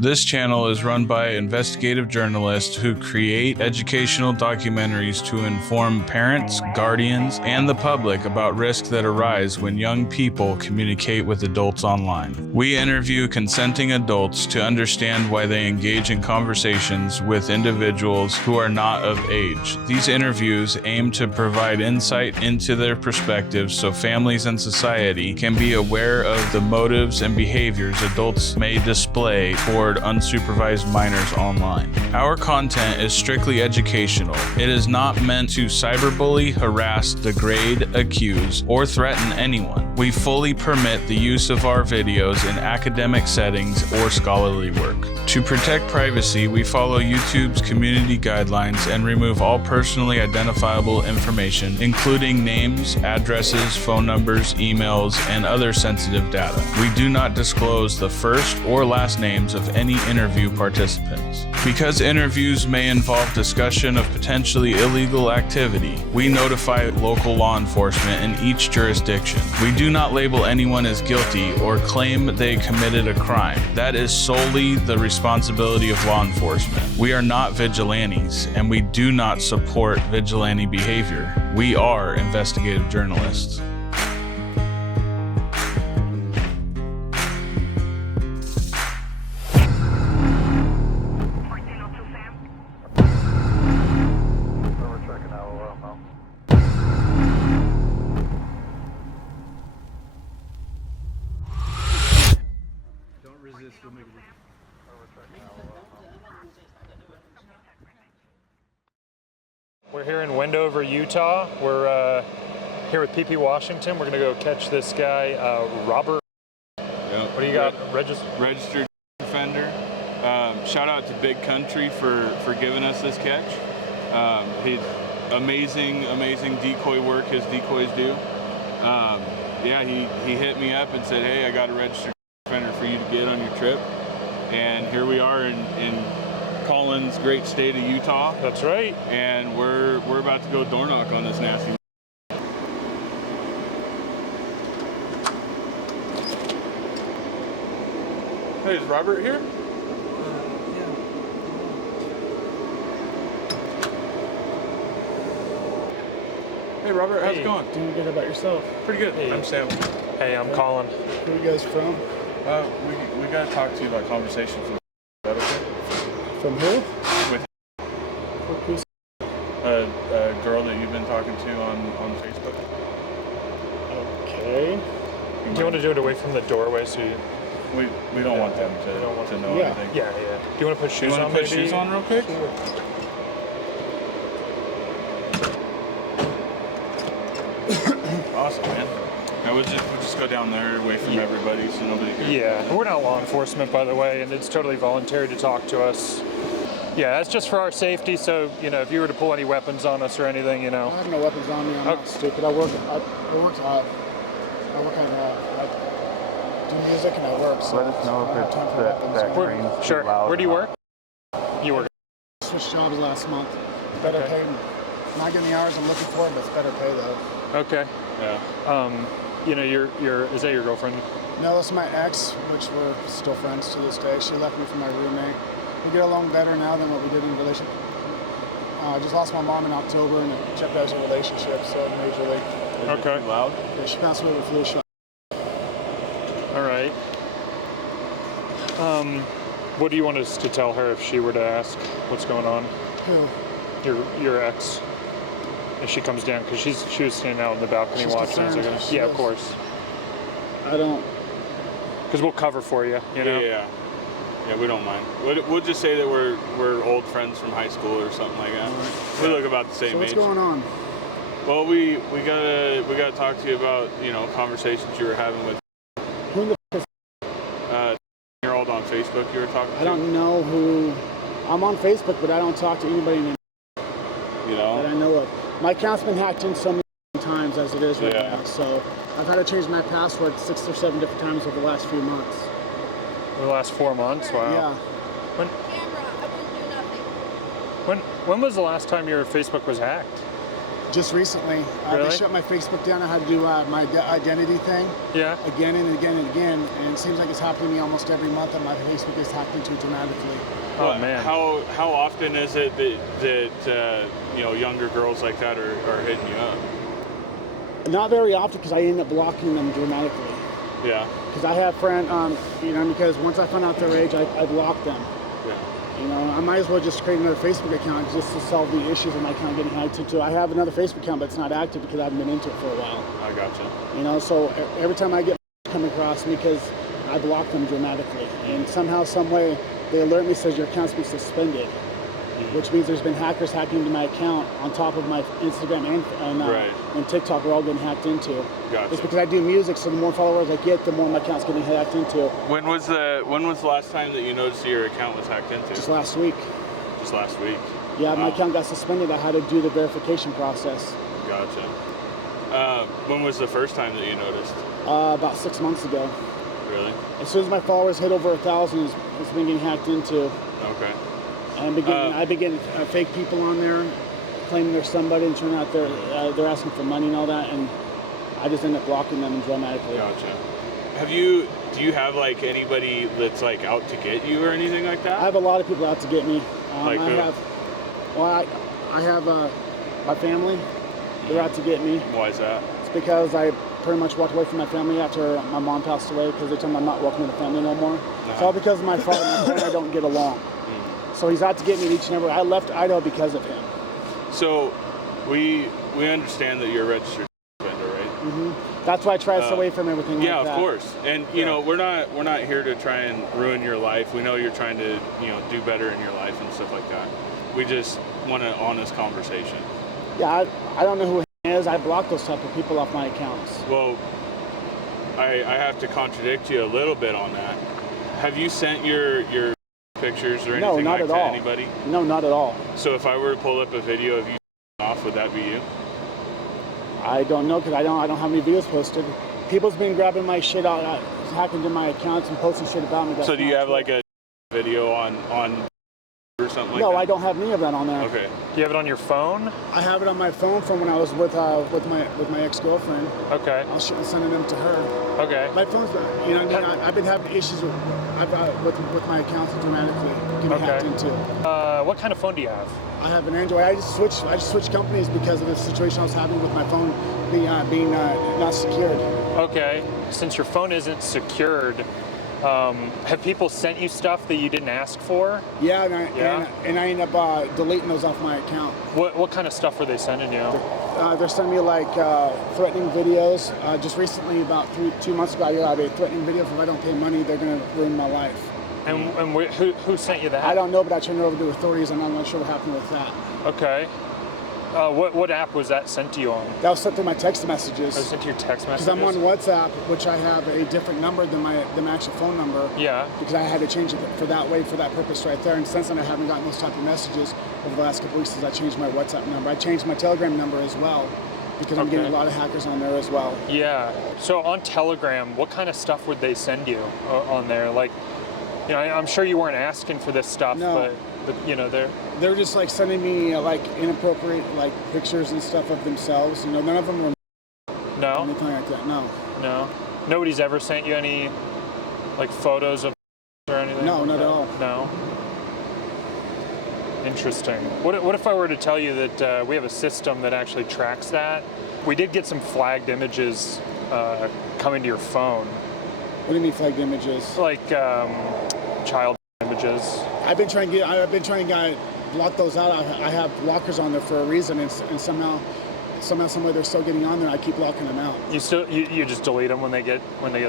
This channel is run by investigative journalists who create educational documentaries to inform parents, guardians, and the public about risks that arise when young people communicate with adults online. We interview consenting adults to understand why they engage in conversations with individuals who are not of age. These interviews aim to provide insight into their perspectives so families and society can be aware of the motives and behaviors adults may display toward unsupervised minors online. Our content is strictly educational. It is not meant to cyberbully, harass, degrade, accuse, or threaten anyone. We fully permit the use of our videos in academic settings or scholarly work. To protect privacy, we follow YouTube's community guidelines and remove all personally identifiable information, including names, addresses, phone numbers, emails, and other sensitive data. We do not disclose the first or last names of any interview participants. Because interviews may involve discussion of potentially illegal activity, we notify local law enforcement in each jurisdiction. We do not label anyone as guilty or claim they committed a crime. That is solely the responsibility of law enforcement. We are not vigilantes, and we do not support vigilante behavior. We are investigative journalists. We're here in Wendover, Utah. We're here with PP Washington. We're gonna go catch this guy, Robert. Yep. What do you got? Registered offender. Shout out to Big Country for giving us this catch. He amazing decoy work his decoys do. Yeah, he hit me up and said, hey, I got a registered offender for you to get on your trip. And here we are in Collins' great state of Utah. That's right. And we're about to go door knock on this nasty. Hey, is Robert here? Yeah. Hey Robert, how's it going? Doing good. About yourself? Pretty good. Hey. I'm Sam. Hey, I'm Colin. Where are you guys from? We gotta talk to you about conversations. Is that okay? From who? With Who's? a girl that you've been talking to on Facebook. Okay. Do you want to do it away from the doorway so you... We don't want them to know anything. Yeah. Do you want to put shoes on? You want to put shoes on real quick? Sure. Awesome, man. Now we'll just go down there away from everybody so nobody can... Yeah, we're not law enforcement, by the way, and it's totally voluntary to talk to us. Yeah, that's just for our safety, so, you know, if you were to pull any weapons on us or anything, you know. I have no weapons on me. I'm not stupid. I work on I do music and I work. So let us know if it's that train's Sure. too loud. Where do you work? You work. I switched jobs last month. Better pay. Not getting the hours I'm looking for, but it's better pay though. Okay. Yeah. You know, is that your girlfriend? No, that's my ex, which we're still friends to this day. She left me for my roommate. We get along better now than what we did in the relationship. I just lost my mom in October, and it jeopardized our relationship, so majorly. Okay. Is it too loud? Yeah, she passed away with a flu shot. All right. What do you want us to tell her if she were to ask what's going on? Who? Your ex. If she comes down, because she was standing out on the balcony She's watching us. concerned. She Yeah, is. of course. I don't. Because we'll cover for you. You know. Yeah, we don't mind. We'll just say that we're old friends from high school or something like that. We look about the same So what's age. going on? Well, we gotta talk to you about, you know, conversations you were having with Who the f- is? 10-year-old on Facebook you were talking to. I don't know who. I'm on Facebook, but I don't talk to anybody You that I know. know of. My account's been hacked in so many times as it is right Yeah. now. So I've had to change my password 6 or 7 different times over the last few months. The last 4 months. Wow. Yeah. When Camera, I wouldn't do nothing. when was the last time your Facebook was hacked? Just recently, Really? they shut my Facebook down. I had to do my identity thing Yeah. again and again and again, and it seems like it's happening to me almost every month that my Facebook is hacked into dramatically. Oh man. How often is it that younger girls like that are hitting you up? Not very often because I end up blocking them dramatically. Yeah. Because I have friends, because once I find out their age, I block them. Yeah. I might as well just create another Facebook account just to solve the issues of my account getting hacked into. I have another Facebook account, but it's not active because I haven't been into it for a while. I gotcha. So every time I get come across me, because I block them dramatically, and somehow, some way, they alert me, says your account's been suspended, which means there's been hackers hacking into my account on top of my Instagram and TikTok are all getting hacked into. Gotcha. It's because I do music, so the more followers I get, the more my account's getting hacked into. When was the last time that you noticed your account was hacked into? Just last week. Just last week. Yeah, my account got suspended. I had to do the verification process. Gotcha. When was the first time that you noticed? About 6 months ago. Really? As soon as my followers hit over 1,000, it's been getting hacked into. Okay. And I begin fake people on there, claiming they're somebody, and turn out they're asking for money and all that, and I just end up blocking them dramatically. Gotcha. Do you have like anybody that's like out to get you or anything like that? I have a lot of people out to get me. Like who? I have my family. They're out to get me. Why is that? It's because I pretty much walked away from my family after my mom passed away, because they told me I'm not welcome in the family no more. It's all because of my father and my friend. I don't get along. So he's out to get me each and every. I left Idaho because of him. So we understand that you're a registered vendor, right? Mm-hmm. That's why I try to stay away from everything. Yeah, like that. of course. And you know, we're not here to try and ruin your life. We know you're trying to do better in your life and stuff like that. We just want an honest conversation. Yeah, I don't know who he is. I block those type of people off my accounts. Well, I have to contradict you a little bit on that. Have you sent your pictures or anything not like at to all. anybody? No, not at all. So if I were to pull up a video of you off, would that be you? I don't know, because I don't have any videos posted. People's been grabbing my shit out, hacking into my accounts and posting shit about me. So do you have like a video on or something like that? No, I don't have any of that on there. Okay. Do you have it on your phone? I have it on my phone from when I was with my ex-girlfriend. Okay. I was sending them to her. Okay. My phone's, I've been having issues with my accounts dramatically getting hacked into. What kind of phone do you have? I have an Android. I just switched companies because of the situation I was having with my phone being not secured. Okay. Since your phone isn't secured, have people sent you stuff that you didn't ask for? Yeah, and I end up deleting those off my account. What kind of stuff were they sending you? They're sending me like threatening videos. Just recently, about 2 months ago, I got a threatening video. If I don't pay money, they're gonna ruin my life. And who sent you that? I don't know, but I turned it over to authorities, and I'm not sure what happened with that. Okay. What app was that sent to you on? That was sent through my text messages. That was sent to your text messages? Because I'm on WhatsApp, which I have a different number than my actual phone number. Yeah. Because I had to change it for that purpose right there. And since then, I haven't gotten those type of messages over the last couple weeks since I changed my WhatsApp number. I changed my Telegram number as well, because I'm getting a lot of hackers on there as well. Yeah. So on Telegram, what kind of stuff would they send you on there? Like, I'm sure you weren't asking for this stuff, no. but they're just like sending me like inappropriate like pictures and stuff of themselves. None of them were anything like that. No. Nobody's ever sent you any like photos of or anything? No, like not that? at all. No. Interesting. What if I were to tell you that we have a system that actually tracks that? We did get some flagged images coming to your phone. What do you mean flagged images? Like child images. I've been trying to block those out. I have blockers on there for a reason, and somehow, some way they're still getting on there. I keep blocking them out. You just delete them when they get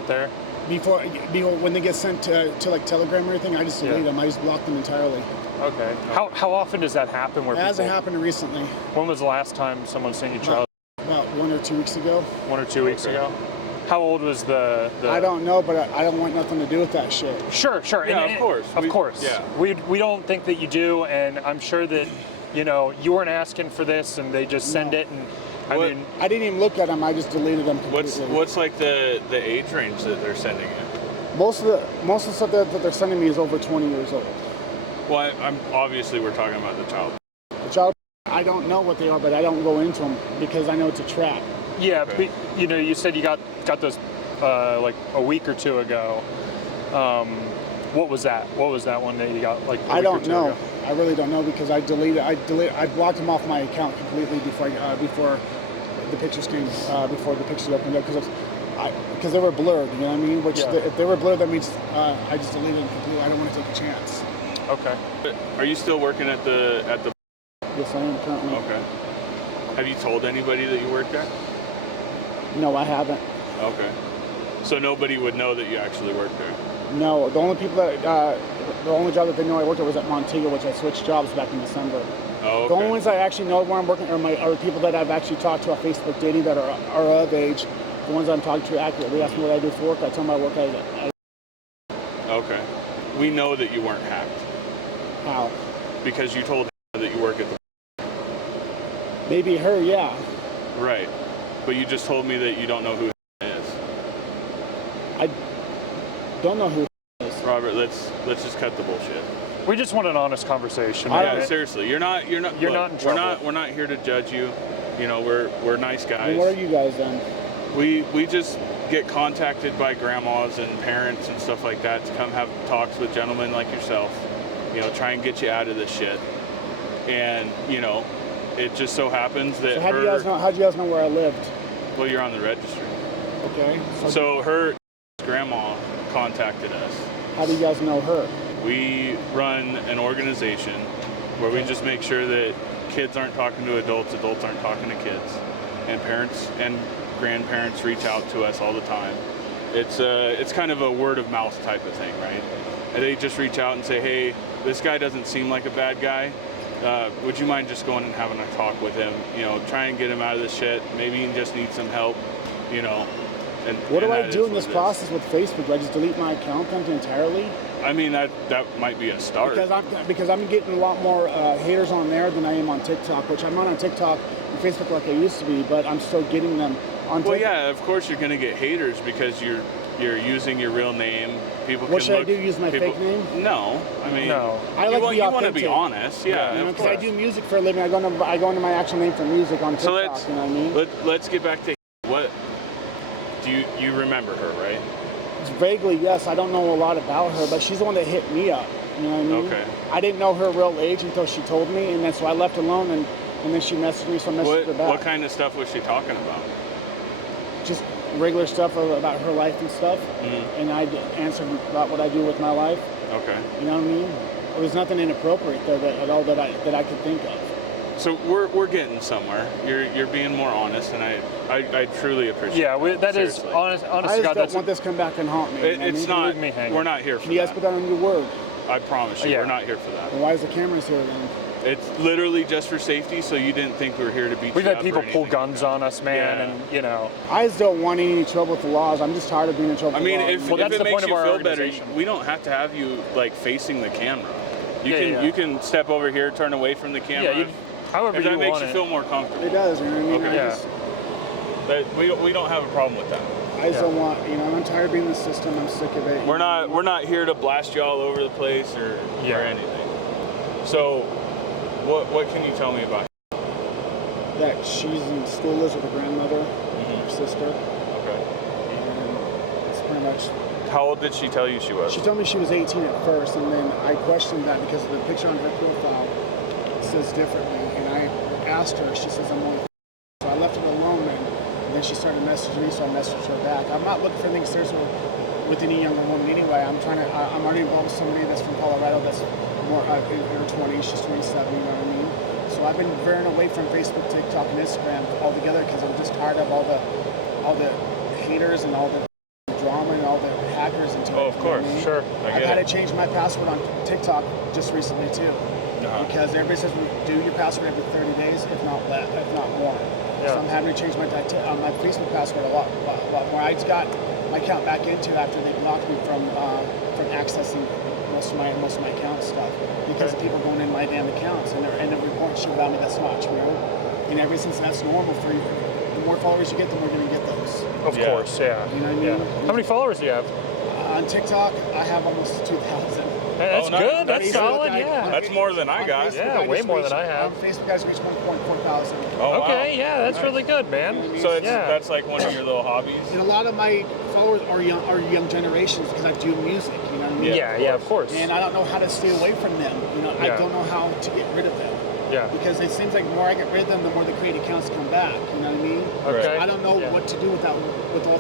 there? Before when they get sent to like Telegram or anything, I just delete them. I just block them entirely. Okay. How often does that happen? It hasn't happened recently. When was the last time someone sent you child? About 1 or 2 weeks ago. 1 or 2 weeks ago. How old was the? I don't know, but I don't want nothing to do with that shit. Sure. Yeah, of course. Yeah. We don't think that you do, and I'm sure that you weren't asking for this, and they just send it, and I didn't even look at them. I just deleted them completely. What's like the age range that they're sending you? Most of the stuff that they're sending me is over 20 years old. Well, we're talking about the child. The child I don't know what they are, but I don't go into them because I know it's a trap. Yeah, but, you know, you said you got those like a week or two ago. What was that? What was that one that you got like? I don't know. Ago? I really don't know because I blocked them off my account completely before the pictures came, before the pictures opened up because they were blurred. You know what I mean? Which if they were blurred, that means I just deleted them completely. I don't want to take a chance. Okay. But are you still working at the? Yes, I am currently. Okay. Have you told anybody that you work there? No, I haven't. Okay. So nobody would know that you actually work there? No, the only people that, the only job that they know I worked at was at Montego, which I switched jobs back in December. Oh, okay. The only ones I actually know where I'm working are people that I've actually talked to on Facebook dating that are of age. The ones I'm talking to accurately ask me what I do for work. I tell them I work at. Okay. We know that you weren't hacked. How? Because you told her that you work at the... Maybe her, yeah. Right. But you just told me that you don't know who is. I don't know who is. Robert, let's just cut the bullshit. We just want an honest conversation. Yeah, seriously. You're not You're look, not in trouble. We're not here to judge you. You know, we're nice guys. And what are you guys then? We just get contacted by grandmas and parents and stuff like that to come have talks with gentlemen like yourself. You know, try and get you out of this shit. And, you know, it just so happens that So how do you guys know where I lived? Well, you're on the registry. Okay. So her grandma contacted us. How do you guys know her? We run an organization where we just make sure that kids aren't talking to adults, adults aren't talking to kids, and parents and grandparents reach out to us all the time. It's kind of a word of mouth type of thing, right? And they just reach out and say, hey, this guy doesn't seem like a bad guy. Would you mind just going and having a talk with him? You know, try and get him out of this shit. Maybe he just needs some help, you know. And what do I do in this process with Facebook? Do I just delete my account then entirely? I mean, that might be a start. Because I'm getting a lot more haters on there than I am on TikTok, which I'm not on TikTok and Facebook like I used to be, but I'm still getting them on TikTok. Well, yeah, of course you're going to get haters because you're using your real name. People What can should look, I do? Use my fake name? No, I mean, No. I like to be you want to be authentic. honest, yeah. You know, of because I course. do music for a living. I go into my actual name for music on TikTok. So let's you know what I mean? let's get back to what do you remember her, right? Vaguely, yes. I don't know a lot about her, but she's the one that hit me up. You know what I mean? Okay. I didn't know her real age until she told me, and that's why I left alone. And then she messaged me, so I messaged her back. What kind of stuff was she talking about? Just regular stuff about her life and stuff, and I answered about what I do with my life. Okay. You know what I mean? There was nothing inappropriate there at all that I could think of. So we're getting somewhere. You're being more honest, and I truly appreciate. Yeah, that is Seriously. honest. I Honest to just God, don't want this to come back and haunt me. You know what I It's mean? not. Leave me hanging. We're not here for Can you guys that. put that on your word? I promise you, Yeah. we're not here for that. Well, why is the cameras here then? It's literally just for safety, so you didn't think we were here to beat We've you had up people or pull anything guns like on us, man, Yeah. and you know. I just don't want any trouble with the laws. I'm just tired of being in trouble I with mean, the laws. if, Well, if that's it the makes point of you our feel better, organization. we don't have to have you like facing the camera. You can step over here, turn away from the camera. Yeah, however if that you makes want you it. feel more comfortable. It does, you know what I mean? Okay. I Yeah. just, But we don't have a problem with that. I just don't want, I'm tired of being in the system. I'm sick of it. We're not here to blast you all over the place or anything. So, what can you tell me about? That she's in school, lives with her grandmother, her sister, Okay. and it's pretty much. How old did she tell you she was? She told me she was 18 at first, and then I questioned that because the picture on her profile says differently. And I asked her, she says I'm only. So I left it alone, and then she started messaging me, so I messaged her back. I'm not looking for anything serious with any younger woman anyway. I'm already involved with somebody that's from Colorado that's more in her 20s. She's 27. You know what I mean? So I've been veering away from Facebook, TikTok, and Instagram altogether because I'm just tired of all the haters and all the drama and all the hackers into it. Oh, of course, Sure. I've had to change my password on TikTok just recently too, because everybody says do your password every 30 days, if not more. Yeah. So I'm having to change my Facebook password a lot more. I just got my account back into after they blocked me from accessing most of my account stuff because of people going in my damn accounts and they're reporting shit about me that's not true. And ever since that's normal for you, the more followers you get, the more you're gonna get those. Of course, yeah. You know what I mean? Yeah. How many followers do you have? On TikTok, I have almost 2,000. That's nice. good. That's That's solid. good. Yeah. That's more than I got. Yeah, way more than I have. Facebook guys reached 1.4 thousand. Oh, Okay, wow. yeah, that's really good, man. So it's, Yeah. that's like one of your little hobbies? And a lot of my followers are young generations because I do music, you know what I mean? Yeah, of course. And I don't know how to stay away from them. You know, I Yeah. don't know how to get rid of them. Yeah. Because it seems like the more I get rid of them, the more the creative accounts come back. You know what I mean? Okay. I don't know what to do with that, with all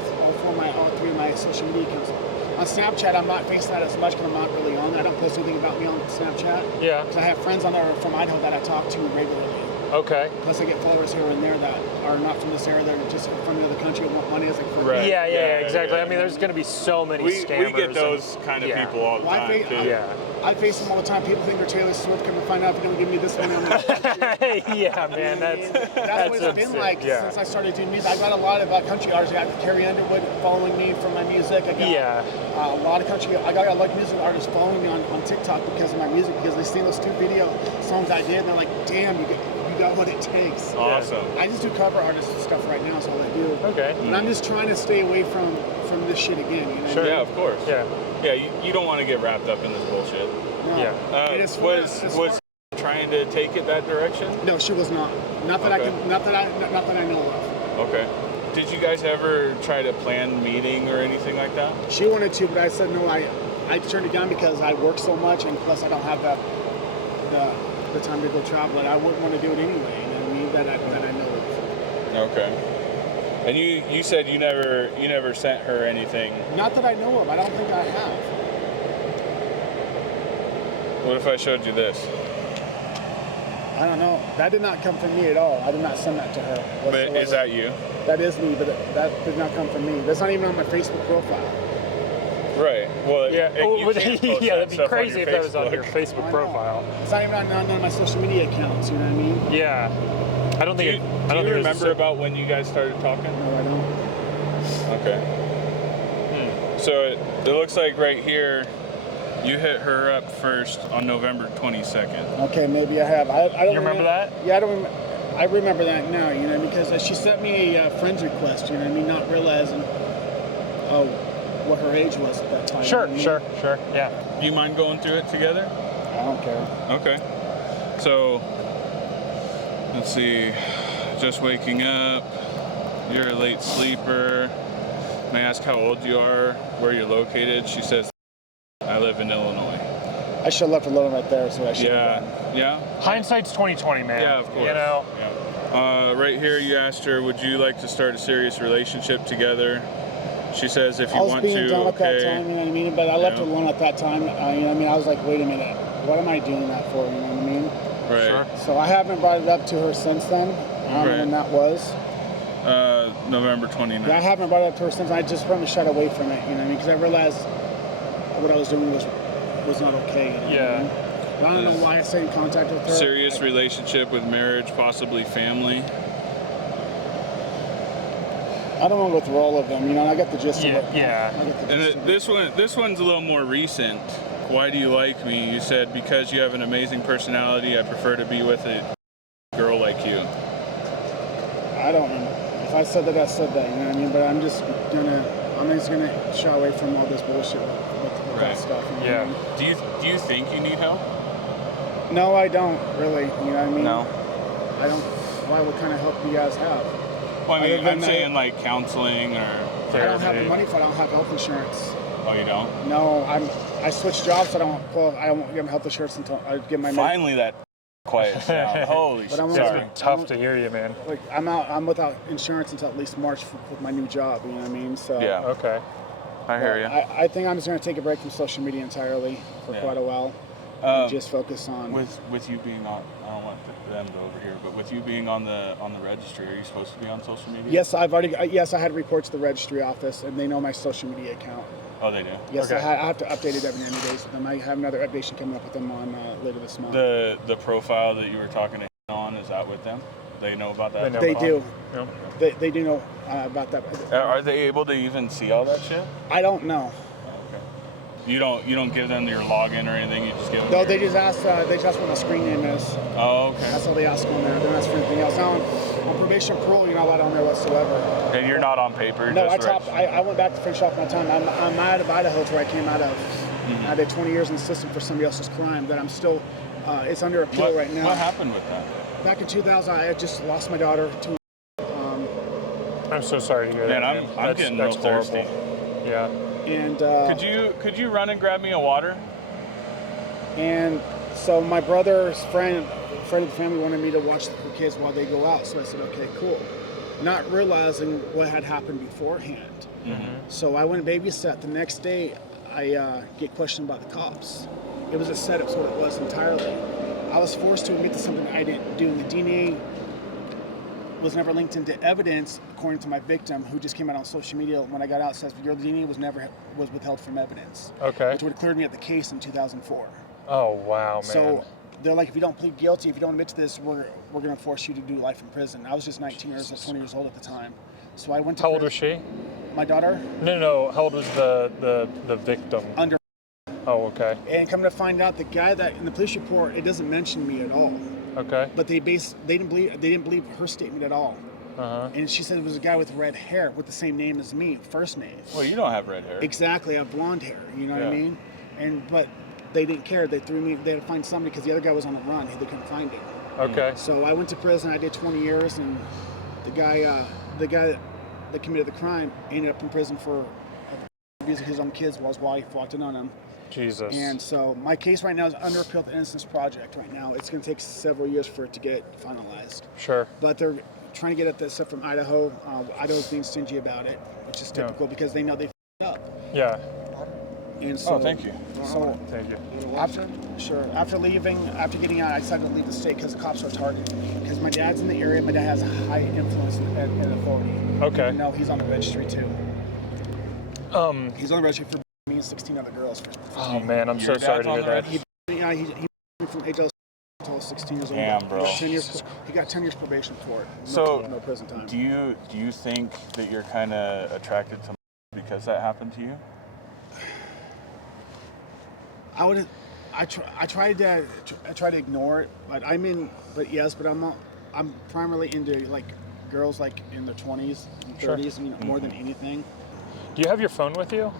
three of my social media accounts. On Snapchat, I'm not facing that as much because I'm not really on there. I don't post anything about me on Snapchat. Yeah. Because I have friends on there from Idaho that I talk to regularly. Okay. Plus, I get followers here and there that are not from this area. They're just from another country and want money. It's like, Right. Yeah, exactly. yeah. I mean, there's going to be so many We scammers. get those kind of yeah. people all the Well, time, too. I face them all the time. People think they're Taylor Swift. Come to find out if you don't give me this money, I'm gonna Yeah, man, that's what it's been insane. like Yeah. since I started doing music. I got a lot of country artists. I got Carrie Underwood following me for my music. I got a lot of country. I got a lot of music artists following me on TikTok because of my music, because they seen those 2 video songs I did, and they're like, "Damn, you got what it takes." Awesome. I just do cover artist stuff right now. That's all I do. Okay. And I'm just trying to stay away from this shit again. You know? Sure. Yeah, of course. Yeah. Yeah, you don't want to get wrapped up in this bullshit. No. Yeah. It is Was trying to take it that direction? No, she was not. Not that Okay. not that I know of. Okay. Did you guys ever try to plan a meeting or anything like that? She wanted to, but I said no. I turned it down because I work so much, and plus I don't have the time to go travel. And I wouldn't want to do it anyway. You know what I mean? That I know of. Okay. And you said you never sent her anything. Not that I know of. I don't think I have. What if I showed you this? I don't know. That did not come from me at all. I did not send that to her. But whatsoever. is that you? That is me, but that did not come from me. That's not even on my Facebook profile. Right. Well, Yeah. you can't post Yeah, that that'd be stuff on crazy your if that was on Facebook. your Facebook I know. profile. It's not even on none of my social media accounts. You know what I mean? Yeah. I don't Do think. you, I don't do you think remember about when you guys started talking? No, I don't. Okay. So it looks like right here, you hit her up first on November 22nd. Okay, maybe I have. I don't. You remember that? Yeah, I don't. I remember that now. You know, because she sent me a friend's request. You know what I mean? Not realizing what her age was at that time. Sure, you know what sure. Yeah. Do you mind going through it together? I mean? I don't care. Okay. So, let's see. Just waking up. You're a late sleeper. May I ask how old you are, where you're located? She says, I live in Illinois. I should have left a little right there. So I should have done. Yeah? Hindsight's 20/20, man. Yeah, of course. You know. Yeah. Right here, you asked her, would you like to start a serious relationship together? She says, if you I was want being to, dumb at that okay. time. You know what I mean? But I left Yeah. her alone at that time. You know what I mean? I was like, wait a minute. What am I doing that for? You know what I mean? Right. Sure. So I haven't brought it up to her since then. I don't know when that was. November 29th. Yeah, I haven't brought it up to her since. I just wanted to shut away from it, you know what I mean? Because I realized what I was doing was not okay. You know what I mean? But I don't know why I stayed in contact with her. Serious relationship with marriage, possibly family. I don't want to go through all of them, you know. I got the gist of it. Yeah. I got the And gist of it. this one's a little more recent. Why do you like me? You said, because you have an amazing personality, I prefer to be with a girl like you. I don't know. If I said that, I said that, you know what I mean? But I'm just gonna shy away from all this bullshit with Right. that stuff. You know what I mean? Do you think you need help? No, I don't really. You know what I mean? No. I don't. Why? What kind of help do you guys have? Well, I mean, Other than I'm saying like counseling or I don't have the therapy. money for it. I don't have health insurance. Oh, you don't? No, I switched jobs. So I don't get my health insurance until I get my Finally, that quiets down. Holy But shit. I'm Sorry. also- Tough to hear you, man. Like I'm without insurance until at least March with my new job. You know what I mean? So Yeah. Okay. I hear you. I think I'm just gonna take a break from social media entirely for Yeah. quite a while. And just focus on. With you being on, I don't want them to over here, but with you being on the registry, are you supposed to be on social media? Yes, I had to report to the registry office, and they know my social media account. Oh, they do. Yes, Okay. I have to update it every 90 days with them. I have another updation coming up with them on later this month. The profile that you were talking to on, is that with them? They know about that? They know. They do. Yep. They do know about that. Are they able to even see all that shit? I don't know. Okay. You don't give them your login or anything. You just give them. No, your- they just ask what my screen name is. Oh, okay. That's all they ask on there. They don't ask for anything else. Now on probation or parole, you're not allowed on there whatsoever. And you're not on paper. No, just I went back to finish off my time. I'm out of Idaho, to where I came out of. I did 20 years in the system for somebody else's crime that I'm still, it's under appeal right now. What happened with that? Back in 2000, I had just lost my daughter to. I'm so sorry to hear Man, that. I'm getting real thirsty. Yeah. And Could you run and grab me a water? And so my brother's friend of the family wanted me to watch the kids while they go out. So I said, okay, cool. Not realizing what had happened beforehand. So I went and babysat. The next day, I get questioned by the cops. It was a setup, so it was entirely. I was forced to admit to something I didn't do. The DNA was never linked into evidence, according to my victim, who just came out on social media when I got out. Says your DNA was withheld from evidence. Okay. Which would have cleared me of the case in 2004. Oh wow, man. So they're like, if you don't plead guilty, if you don't admit to this, we're going to force you to do life in prison. I was just 19 years old, 20 years old at the time. So I went to How old was she? My daughter? No. How old was the victim? Under. Oh, okay. And come to find out, the guy that in the police report, it doesn't mention me at all. Okay. But they didn't believe her statement at all. And she said it was a guy with red hair with the same name as me, first name. Well, you don't have red hair. Exactly, I have blonde hair. You know what I mean? But they didn't care. They threw me. They had to find somebody because the other guy was on the run. They couldn't find him. Okay. So I went to prison. I did 20 years, and the guy that committed the crime ended up in prison for abusing his own kids while his wife walked in on him. Jesus. And so my case right now is under appeal to Innocence Project right now. It's going to take several years for it to get finalized. Sure. But they're trying to get at this stuff from Idaho. Idaho's being stingy about it, which is typical because they know they f***ed up. Yeah. And so, thank you. So Thank you. after getting out, I decided to leave the state because the cops are targeting me. Because my dad's in the area, my dad has a high influence and authority. Okay. No, he's on the registry too. He's on the registry for me and 16 other girls. Oh man, I'm so sorry to hear that. He from age until I was 16 years old. Damn, bro. He got 10 years probation for it. No prison time. Do you think that you're kind of attracted to because that happened to you? I try to ignore it, but I'm primarily into like girls like in their 20s and 30s, and more than anything. Do you have your phone with you?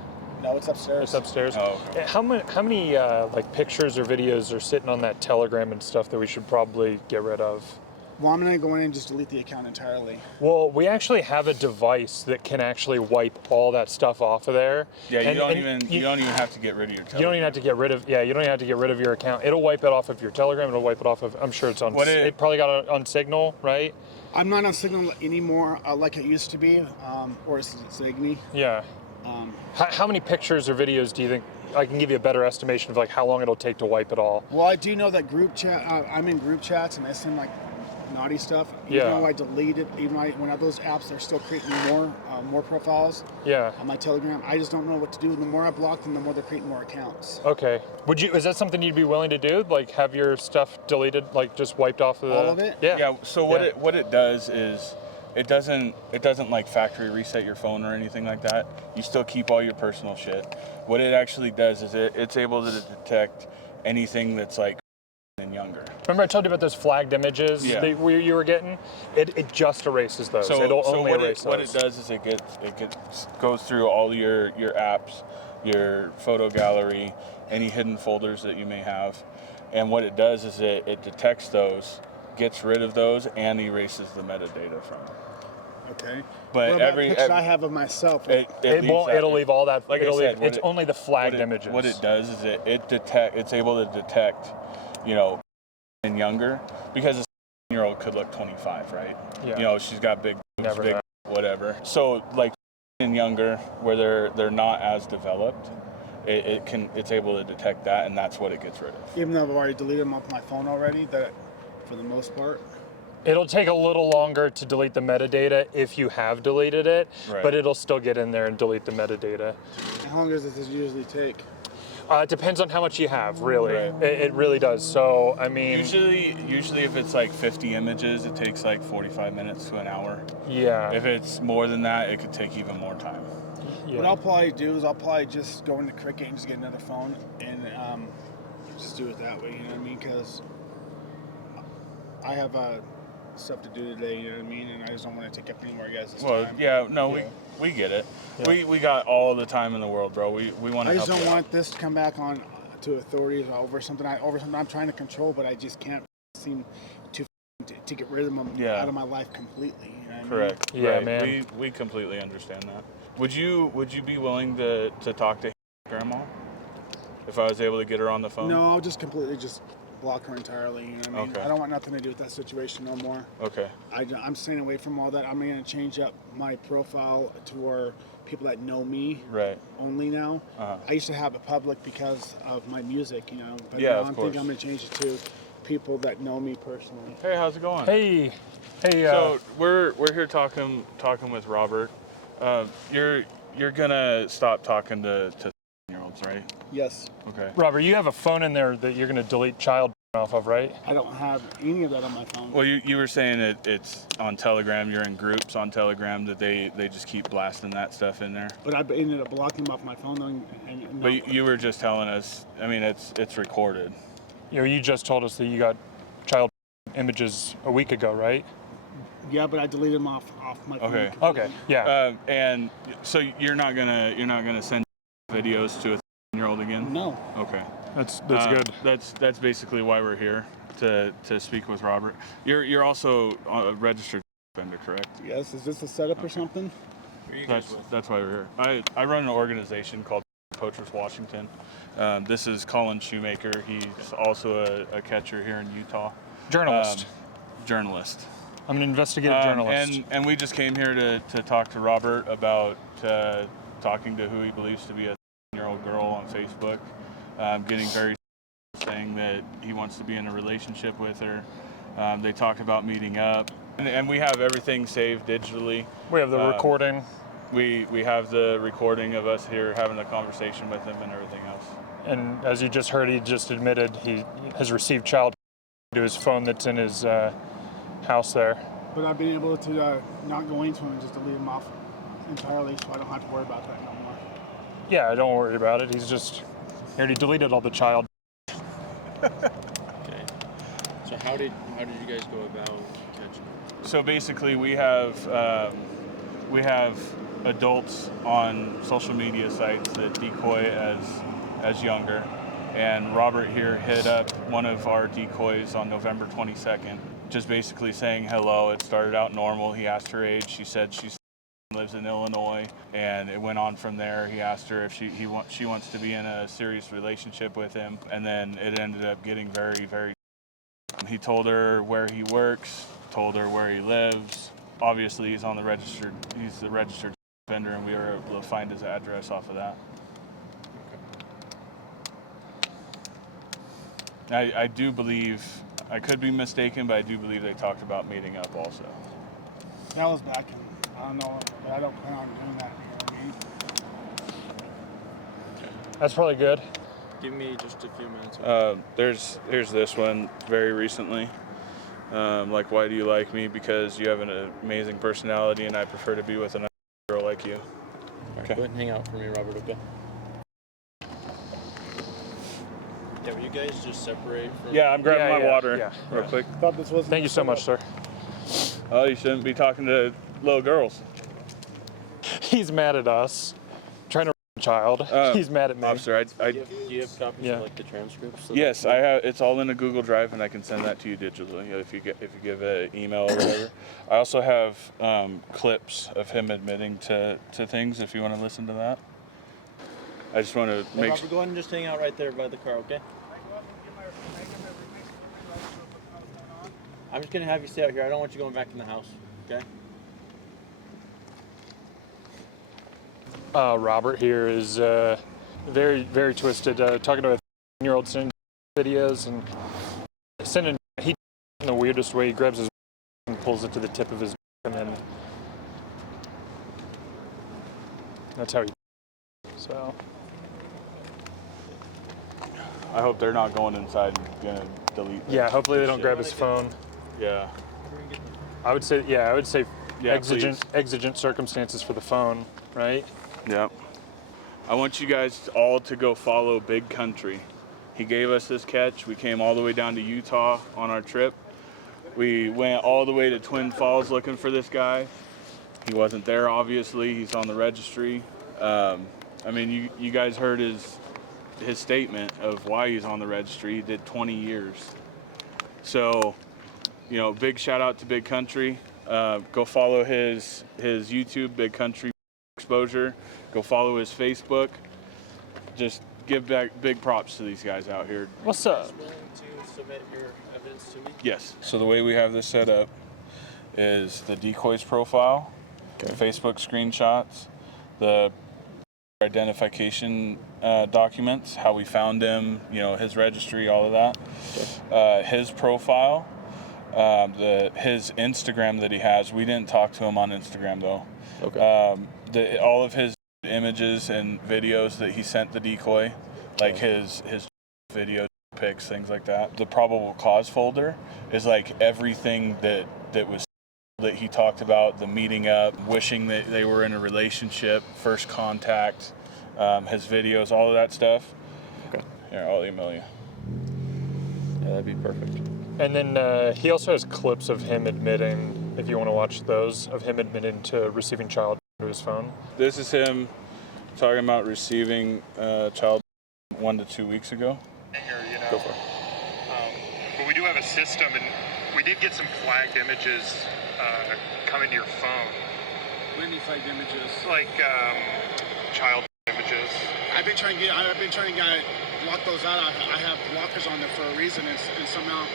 No, it's upstairs. It's upstairs. Oh, okay. How many like pictures or videos are sitting on that Telegram and stuff that we should probably get rid of? Well, I'm gonna go in and just delete the account entirely. Well, we actually have a device that can actually wipe all that stuff off of there. Yeah, you don't even have to get rid of your Telegram. You don't even have to get rid of you don't even have to get rid of your account. It'll wipe it off of your Telegram. It'll wipe it off of. I'm sure it's on. It probably got it on Signal, right? I'm not on Signal anymore, like it used to be, or is it Zigbee? Yeah. How many pictures or videos do you think? I can give you a better estimation of like how long it'll take to wipe it all. Well, I do know that group chat. I'm in group chats, and I send like naughty stuff. Even though I deleted, when I have those apps, they're still creating more profiles. Yeah. On my Telegram, I just don't know what to do. The more I block them, the more they're creating more accounts. Okay. Is that something you'd be willing to do? Like have your stuff deleted, like just wiped off of all of it? Yeah. Yeah. So what it does is it doesn't like factory reset your phone or anything like that. You still keep all your personal shit. What it actually does is it's able to detect anything that's like and younger. Remember I told you about those flagged images that you were getting? It just erases those. So, It'll only erase those. What it does is it goes through all your apps, your photo gallery, any hidden folders that you may have. And what it does is it detects those, gets rid of those, and erases the metadata from them. Okay. But what about pictures I have of myself? It'll leave all that. Like I said, it's only the flagged images. What it does is it's able to detect, and younger, because a 16-year-old could look 25, right? Yeah. She's got big boobs, big whatever. So like and younger, where they're not as developed, it's able to detect that, and that's what it gets rid of. Even though I've already deleted them off my phone already, that for the most part. It'll take a little longer to delete the metadata if you have deleted it, but it'll still get in there and delete the metadata. How long does this usually take? It depends on how much you have, really. It really does. So, I mean... Usually if it's like 50 images, it takes like 45 minutes to an hour. Yeah. If it's more than that, it could take even more time. Yeah. What I'll probably do is I'll probably just go into Cricket and just get another phone and just do it that way, you know what I mean? Because I have stuff to do today, you know what I mean? And I just don't want to take up any more guys' Well, time. yeah, no, we get it. Yeah. We got all the time in the world, bro. We want to I help just don't you out. want this to come back on to authorities over something I'm trying to control, but I just can't seem to get rid of them out of my life completely. You know what I mean? Correct. Yeah, right. man. We completely understand that. Would you be willing to talk to Grandma if I was able to get her on the phone? No, I'll just completely block her entirely. You know what I mean? Okay. I don't want nothing to do with that situation no more. Okay. I'm staying away from all that. I'm going to change up my profile to where people that know me only now. I used to have it public because of my music, you know. But now I'm thinking I'm going to change it to people that know me personally. Hey, how's it going? Hey. So we're here talking with Robert. You're gonna stop talking to 10-year-olds, right? Yes. Okay. Robert, you have a phone in there that you're going to delete child off of, right? I don't have any of that on my phone. Well, you were saying that it's on Telegram. You're in groups on Telegram that they just keep blasting that stuff in there. But I ended up blocking them off my phone. But you were just telling us. I mean, it's recorded. You just told us that you got child images a week ago, right? Yeah, but I deleted them off my phone. Okay. Okay. Yeah. And so you're not gonna send videos to a 10-year-old again? No. Okay. That's good. That's basically why we're here to speak with Robert. You're also a registered offender, correct? Yes. Is this a setup or something? That's why we're here. I run an organization called Poachers Washington. This is Colin Shoemaker. He's also a catcher here in Utah. Journalist. Journalist. I'm an investigative journalist. And we just came here to talk to Robert about talking to who he believes to be a 10-year-old girl on Facebook, getting very saying that he wants to be in a relationship with her. They talked about meeting up, and we have everything saved digitally. We have the recording. We have the recording of us here having a conversation with him and everything else. And as you just heard, he just admitted he has received child to his phone that's in his house there. But I've been able to not go into them and just delete them off entirely, so I don't have to worry about that no more. Yeah, don't worry about it. He already deleted all the child. Okay. So how did you guys go about catching it? So basically, we have adults on social media sites that decoy as younger, and Robert here hit up one of our decoys on November 22nd, just basically saying hello. It started out normal. He asked her age. She said she lives in Illinois, and it went on from there. He asked her if she wants to be in a serious relationship with him, and then it ended up getting very, very. He told her where he works, told her where he lives. Obviously, he's the registered offender, and we were able to find his address off of that. I do believe, I could be mistaken, but I do believe they talked about meeting up also. That was back in, I don't know, but I don't plan on doing that. You know what I mean? That's probably good. Give me just a few minutes. Here's this one very recently. Like, why do you like me? Because you have an amazing personality, and I prefer to be with another girl like you. All right, Okay. go ahead and hang out for me, Robert, okay? Yeah, will you guys just separate from... Yeah, I'm grabbing my water real yeah. quick. Thought this wasn't Thank you so much, sir. Oh, you shouldn't be talking to little girls. He's mad at us. Trying to child. He's mad at me. Officer, Do you have copies Yeah. of like the transcripts? So yes, I have. It's all in a Google Drive, and I can send that to you digitally if you give an email or whatever. I also have clips of him admitting to things. If you want to listen to that, I just want to Hey, make. Robert, go ahead and just hang out right there by the car, okay? I'm just gonna have you stay out here. I don't want you going back in the house, okay? Robert here is very, very twisted. Talking to a 10-year-old, sending videos and sending. He in the weirdest way. He grabs his and pulls it to the tip of his, and then that's how he. So. I hope they're not going inside and gonna delete. Yeah, hopefully they don't shit. grab his phone. Yeah. I would say Yeah, exigent circumstances for the phone, right? Yep. I want you guys all to go follow Big Country. He gave us this catch. We came all the way down to Utah on our trip. We went all the way to Twin Falls looking for this guy. He wasn't there, obviously. He's on the registry. I mean, you guys heard his statement of why he's on the registry. He did 20 years. So, you know, big shout out to Big Country. Go follow his YouTube, Big Country Exposure. Go follow his Facebook. Just give back big props to these guys out here. What's up? Willing to submit your evidence to me? Yes. So the way we have this set up is the decoy's profile, Facebook screenshots, the identification documents, how we found him, you know, his registry, all of that. His profile, his Instagram that he has. We didn't talk to him on Instagram though. Okay. All of his images and videos that he sent the decoy, like his video pics, things like that. The probable cause folder is like everything that was that he talked about, the meeting up, wishing that they were in a relationship, first contact, his videos, all of that stuff. Okay. Here, I'll email you. Yeah, that'd be perfect. And then he also has clips of him admitting, if you want to watch those, of him admitting to receiving child to his phone. This is him talking about receiving child 1 to 2 weeks ago. Here, you know, Go for it. but we do have a system, and we did get some flagged images coming to your phone. What do you mean flagged images? Like child images. I've been trying to block those out. I have blockers on there for a reason, and somehow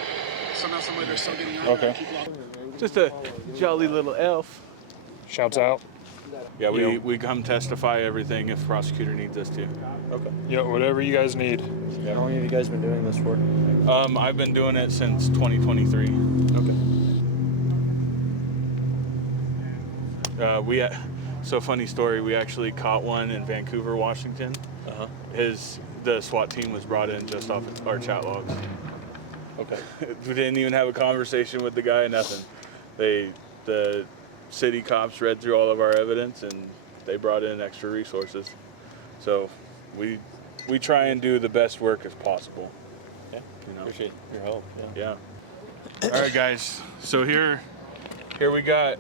somebody they're still getting out. Okay. Just a jolly little elf. Shouts out. Yeah, we come testify everything if prosecutor needs us to. Okay. Yeah, whatever you guys need. How long have you guys been doing this for? I've been doing it since 2023. Okay. So funny story, we actually caught one in Vancouver, Washington. Uh-huh. The SWAT team was brought in just off our chat logs. Okay. We didn't even have a conversation with the guy, nothing. The city cops read through all of our evidence and they brought in extra resources. So we try and do the best work as possible. Yeah. You know? Appreciate your help. Yeah. All right, guys. So here we got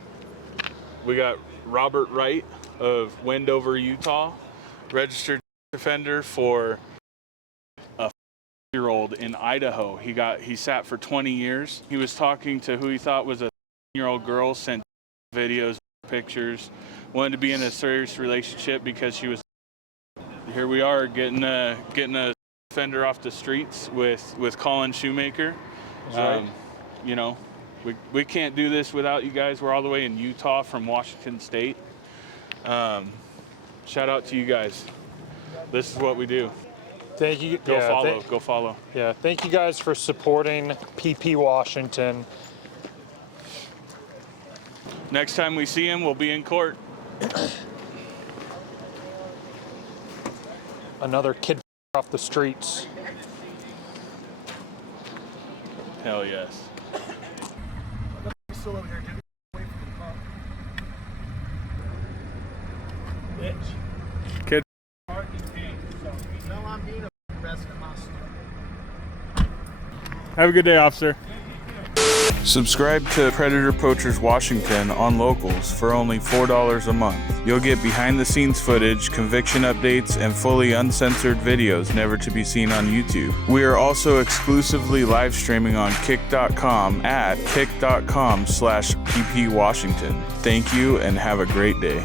Robert Wright of Wendover, Utah, registered offender for a 5-year-old in Idaho. He sat for 20 years. He was talking to who he thought was a 7-year-old girl, sent videos, pictures, wanted to be in a serious relationship because she was. Here we are getting a offender off the streets with Colin Shoemaker. Right. You know, we can't do this without you guys. We're all the way in Utah from Washington State. Shout out to you guys. This is what we do. Thank you. Go follow. Yeah, thank you guys for supporting PP Washington. Next time we see him, we'll be in court. Another kid off the streets. Hell yes. Still over here, dude. Wait for the cop. Bitch. Kid. No, I'm being a best in my Have a good day, officer. Subscribe to Predator Poachers Washington on Locals for only $4 a month. You'll get behind-the-scenes footage, conviction updates, and fully uncensored videos never to be seen on YouTube. We are also exclusively live streaming on kick.com at kick.com/ppwashington. Thank you and have a great day.